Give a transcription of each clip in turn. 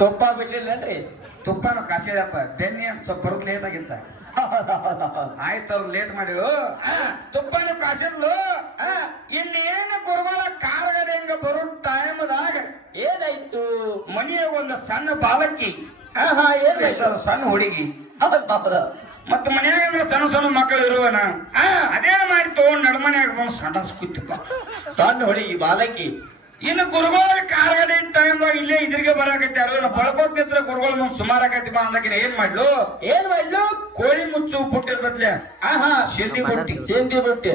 ತುಪ್ಪ ಬಿಡ್ಲಿಲ್ಲನ್ರಿ? ತುಪ್ಪನು ಕಾಸಿಡಪ್ಪ ಬೆನ್ನಿ ಅಂತ ಸ್ವಲ್ಪ ಬರೋದ್ ಲೇಟ್ ಆಗಿತ್ತ. ಆಯ್ತು ಅವ್ರು ಲೇಟ್ ಮಾಡಿದ್ರು. ತುಪ್ಪನು ಕಾಸಿಡ್ಲು. ಇನ್ನೇನು ಗುರುಗಳ ಕಾರ್ಗಡೆಂಗ ಬರೋ ಟೈಮ್ದಾಗ ಏನಾಯ್ತು? ಮನೆಯ ಒಂದು ಸಣ್ಣ ಬಾಲಕಿ, ಏನಾಯ್ತು? ಸಣ್ಣ ಹುಡುಗಿ, ಹೌದೌದು. ಮತ್ತ ಮನ್ಯಾಗ ಸಣ್ಣ ಸಣ್ಣ ಮಕ್ಕಳು ಇರುವನ ಅದೇನ್ ಮಾಡಿ ತಗೊಂಡ್ ನಡ್ಮನ್ಯಾಗ ಬಂದು ಸಂಡಾಸ್ ಕೂತಿಪ್ಪ. ಸಣ್ಣ ಹುಡುಗಿ ಬಾಲಕಿ. ಇನ್ನು ಗುರುಗಳ ಕಾರ್ಗಡೆ ಟೈಮ್ ಇಲ್ಲೇ ಇದ್ರಿಗೆ ಬರಾಕೈತಿ. ಅದನ್ನ ಬಳಕೋತಿದ್ರ ಗುರುಗಳು ನಮ್ ಸುಮಾರು ಆಕೈತಿ ಬಾ ಅಂದಕಿನ ಏನ್ ಮಾಡ್ಲು? ಏನ್ ಮಾಡ್ಲು? ಕೋಳಿ ಮುಚ್ಚು ಬುಟ್ಟಿರ್ತದ್ಲೆ ಶೆಂದಿ ಬುಟ್ಟಿ, ಸೇಂದಿ ಬುಟ್ಟಿ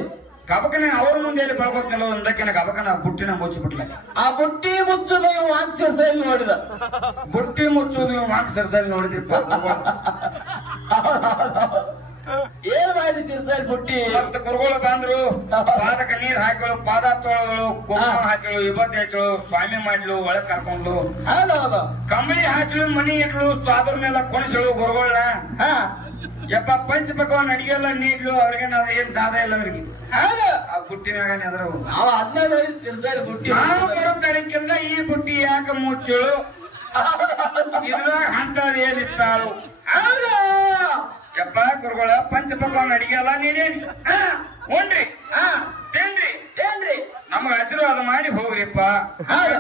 ಗಬಕನ ಅವ್ರ ಮುಂದೆ ಎಲ್ಲಿ ಬಳಕೋತಿಲ್ಲ ಅಂದಕಿನ ಗಬಕನ ಬುಟ್ಟಿನ ಮುಚ್ಚಿಬಿಟ್ಲ. ಆ ಬುಟ್ಟಿ ಮುಚ್ಚುದು ವಾಂಕ್ಸಿರ್ಸಲ್ಲಿ ನೋಡಿದ. ಬುಟ್ಟಿ ಮುಚ್ಚುದು ನೀವು ಮಾರ್ಕ್ ಸರ್ಸಲ್ಲಿ ನೋಡಿದ್ರಿಪ್ಪ. ಏನ್ ಮಾಡಿ ತಿರ್ಸಲ್ ಬುಟ್ಟಿ? ಮತ್ತ ಗುರುಗಳು ಬಂದ್ರು, ಪಾದಕ್ಕೆ ನೀರ್ ಹಾಕಳು, ಪಾದ ತೊಳಗಳು, ಕುಂಕುಮ ಹಾಕಳು, ವಿಭೂತಿ ಹಾಕಳು, ಸ್ವಾಮಿ ಮಾಡ್ಲು, ಒಳಗ್ ಕರ್ಕೊಂಡು ಹೌದೌದು. ಕಂಬಳಿ ಹಾಕಲು, ಮನಿ ಇಟ್ಲು, ಸ್ವಾದ್ರ ಮೇಲೆ ಕೊಣಿಸಳು ಗುರುಗಳನ್ನ. ಯಪ್ಪ ಪಂಚ ಪಕವಾನ್ ಅಡಿಗೆಲ್ಲ ನೀಡ್ಲು. ಅವ್ರಿಗೆ ನಾವ್ ಏನ್ ದಾದ ಇಲ್ಲ ಅವ್ರಿಗೆ. ಆ ಬುಟ್ಟಿನಾಗ ನೆದ್ರ ಅವ ಅದನ್ನ ನೋಡಿ ತಿರ್ಸಲ್ ಬುಟ್ಟಿ. ನಾವು ಬರೋ ತಾರೀಕಿಂದ ಈ ಬುಟ್ಟಿ ಯಾಕ ಮುಚ್ಚಳು, ಇದ್ರಾಗ ಅಂತದ್ ಏನಿತ್ತಾಳು. ಯಪ್ಪ ಗುರುಗಳ ಪಂಚ ಪಕವಾನ್ ಅಡಿಗೆ ಎಲ್ಲ ನೀಡೇನಿ, ಉಂಡ್ರಿ ತಿನ್ರಿ ಏನ್ರಿ? ನಮಗ ಆಶೀರ್ವಾದ ಮಾಡಿ ಹೋಗ್ರಿಪ್ಪ.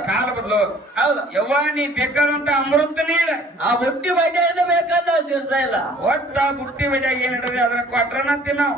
ಕಾಲ ಬದಲು ಹೌದು. ಯವ್ವ ನೀ ಬೇಕಾದಂತ ಅಮೃತ ನೀಡ. ಆ ಬುಟ್ಟಿ ಬಡ್ಡಿಯಿಂದ ಬೇಕಾದ ತಿರ್ಸ ಇಲ್ಲ. ಒಟ್ಟ ಬುಟ್ಟಿ ಬಡಿಯಾಗ ಏನಿಡ್ರಿ ಅದನ್ನ ಕೊಟ್ರನ ತಿನ್ನಾವ್.